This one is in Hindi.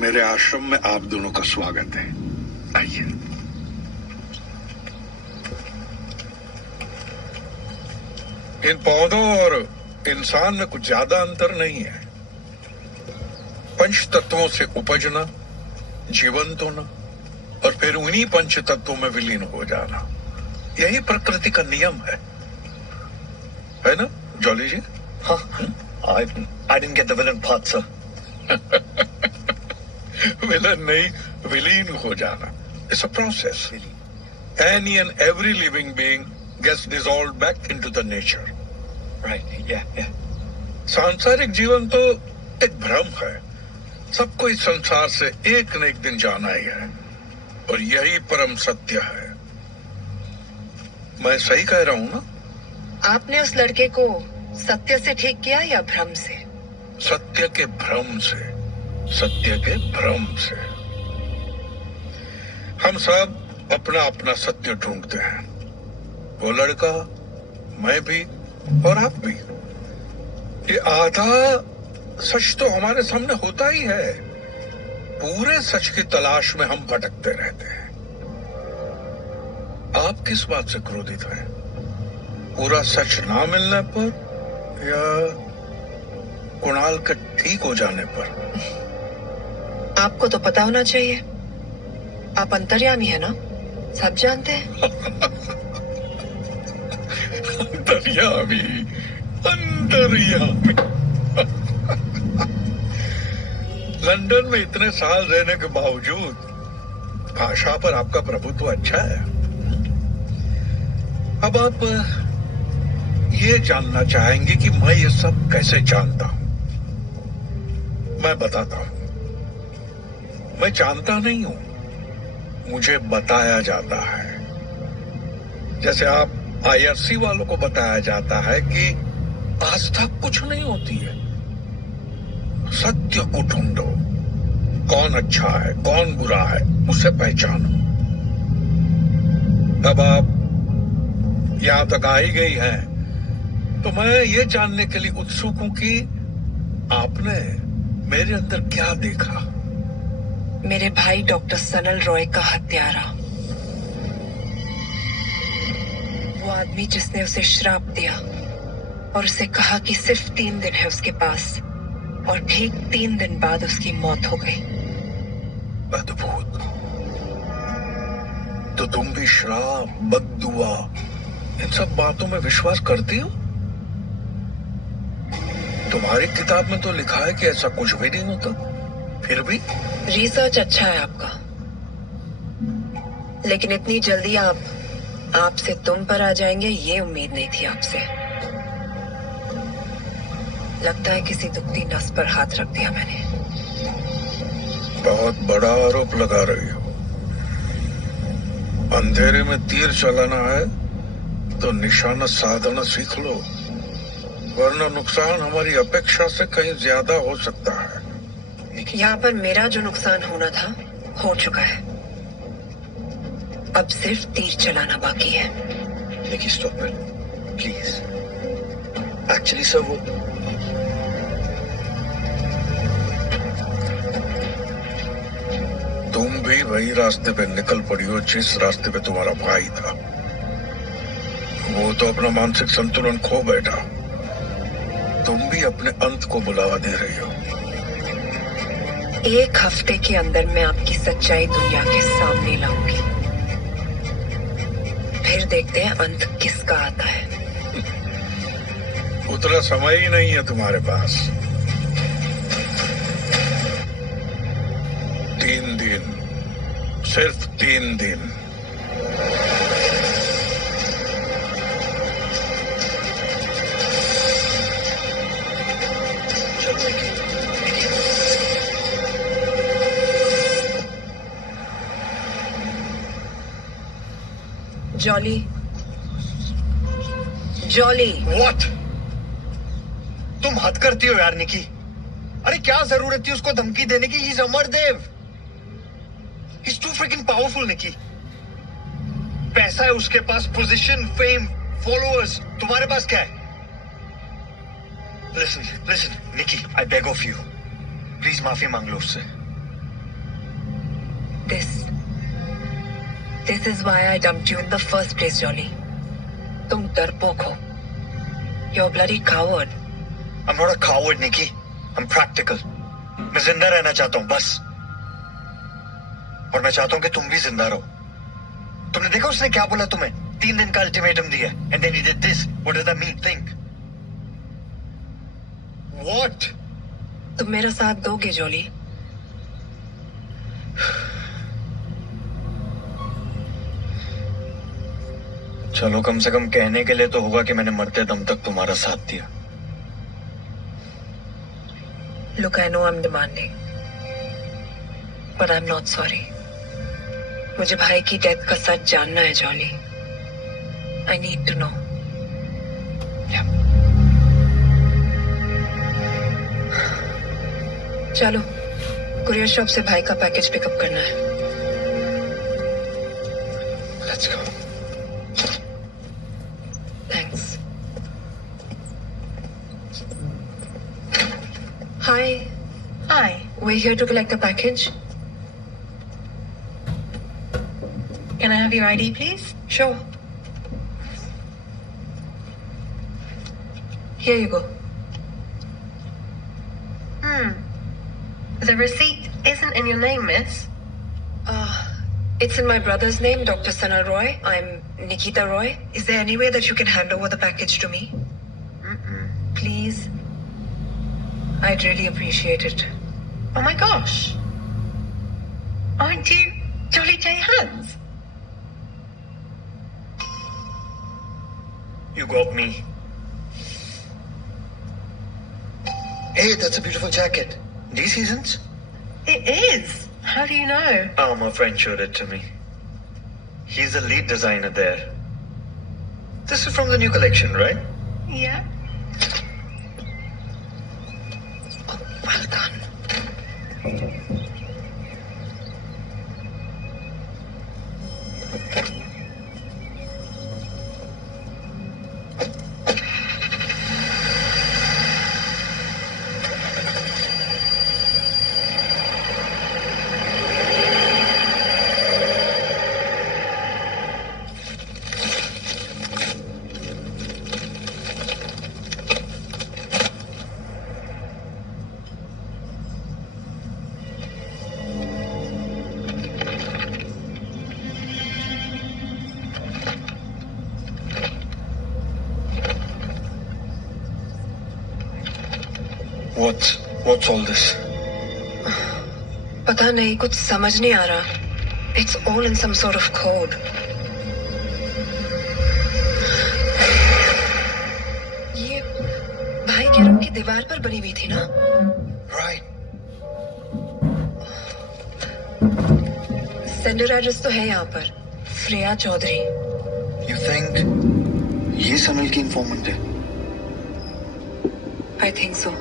मेरे आश्रम में आप दोनों का स्वागत है। आइए। इन पौधों और इंसान में कुछ ज्यादा अंतर नहीं है। पंच तत्वों से उपजना, जीवंत होना और फिर उन्हीं पंच तत्वों में विलीन हो जाना, यही प्रकृति का नियम है ना जॉली जी? हाँ, I didn't get the villain part, sir. Villain नहीं, विलीन हो जाना। It's a process. Any and every living being gets dissolved back into the nature. Right, yeah. सांसारिक जीवन तो एक भ्रम है। सबको इस संसार से एक न एक दिन जाना ही है और यही परम सत्य है। मैं सही कह रहा हूं ना? आपने उस लड़के को सत्य से ठीक किया या भ्रम से? सत्य के भ्रम से, सत्य के भ्रम से। हम सब अपना अपना सत्य ढूंढते हैं। वो लड़का, मैं भी और आप भी। ये आधा सच तो हमारे सामने होता ही है। पूरे सच की तलाश में हम भटकते रहते हैं। आप किस बात से क्रोधित हैं? पूरा सच ना मिलने पर या कुणाल के ठीक हो जाने पर? आपको तो पता होना चाहिए। आप अंतर्यामी है ना, सब जानते हैं। अंतर्यामी, अंतर्यामी। लंदन में इतने साल रहने के बावजूद भाषा पर आपका प्रभुत्व अच्छा है। अब आप ये जानना चाहेंगे कि मैं ये सब कैसे जानता हूं। मैं बताता हूं। मैं जानता नहीं हूं, मुझे बताया जाता है। जैसे आप आईआरसी वालों को बताया जाता है कि आस्था कुछ नहीं होती है। सत्य को ढूंढो, कौन अच्छा है कौन बुरा है उसे पहचानो। अब आप यहां तक आई गई हैं तो मैं ये जानने के लिए उत्सुक हूं कि आपने मेरे अंदर क्या देखा। मेरे भाई डॉक्टर सनल रॉय का हत्यारा, वो आदमी जिसने उसे श्राप दिया और उसे कहा कि सिर्फ 3 दिन है उसके पास और ठीक 3 दिन बाद उसकी मौत हो गई। अद्भुत। तो तुम भी श्राप, बद्दुआ, इन सब बातों में विश्वास करती हो? तुम्हारी किताब में तो लिखा है कि ऐसा कुछ भी नहीं होता, फिर भी? रिसर्च अच्छा है आपका, लेकिन इतनी जल्दी आप से तुम पर आ जाएंगे ये उम्मीद नहीं थी आपसे। लगता है किसी दुखती नस पर हाथ रख दिया मैंने। बहुत बड़ा आरोप लगा रही हो। अंधेरे में तीर चलाना है तो निशाना साधना सीख लो, वरना नुकसान हमारी अपेक्षा से कहीं ज्यादा हो सकता है। यहाँ पर मेरा जो नुकसान होना था हो चुका है। अब सिर्फ तीर चलाना बाकी है। Nikki, stop it, please. Actually, sir, वो तुम भी वही रास्ते पे निकल पड़ी हो जिस रास्ते पे तुम्हारा भाई था। वो तो अपना मानसिक संतुलन खो बैठा, तुम भी अपने अंत को बुलावा दे रही हो। 1 हफ्ते के अंदर मैं आपकी सच्चाई दुनिया के सामने लाऊंगी, फिर देखते हैं अंत किसका आता है। उतना समय ही नहीं है तुम्हारे पास। 3 दिन, सिर्फ 3 दिन। चलो Nikki. Jolly, jolly. What? तुम हद करती हो यार निकी। अरे क्या जरूरत थी उसको धमकी देने की? He's Amardev. He's too freaking powerful, निकी। पैसा है उसके पास, पोजीशन, फेम, फॉलोअर्स। तुम्हारे पास क्या है? Listen, Nikki, I beg of you. Please माफी मांग लो उससे। This is why I dumped you in the first place, Jolly. तुम डरपोक हो. You're a bloody coward. I'm not a coward, Nikki. I'm practical. मैं जिंदा रहना चाहता हूँ बस. और मैं चाहता हूँ कि तुम भी जिंदा रहो. तुमने देखा उसने क्या बोला तुम्हें? 3 दिन का अल्टीमेटम दिया. And then he did this. What does that mean? Think. What? तुम मेरा साथ दोगे, जॉली? चलो कम से कम कहने के लिए तो होगा कि मैंने मरते दम तक तुम्हारा साथ दिया. Look, I know I'm demanding, but I'm not sorry. मुझे भाई की डेथ का सच जानना है, jolly. I need to know. Yeah. चलो, कुरियर शॉप से भाई का पैकेज पिकअप करना है. Let's go. Thanks. Hi. Hi. We're here to collect a package. Can I have your ID, please? Sure. Here you go. The receipt isn't in your name, miss. It's in my brother's name, Dr. Sanal Roy. I'm Nikita Roy. Is there any way that you can hand over the package to me? Please? I'd really appreciate it. Oh my gosh. Aren't you Jolly J. Hans? You got me. Hey, that's a beautiful jacket. These seasons? It is. How do you know? Oh, my friend showed it to me. He's the lead designer there. This is from the new collection, right? Yeah. Oh, well done. What's all this? पता नहीं, कुछ समझ नहीं आ रहा. It's all in some sort of code. ये भाई के रूम की दीवार पर बनी हुई थी ना? Right. सेंडर एड्रेस तो है यहाँ पर. श्रेया चौधरी. You think ये सनल की इंफॉर्मेंट है? I think so.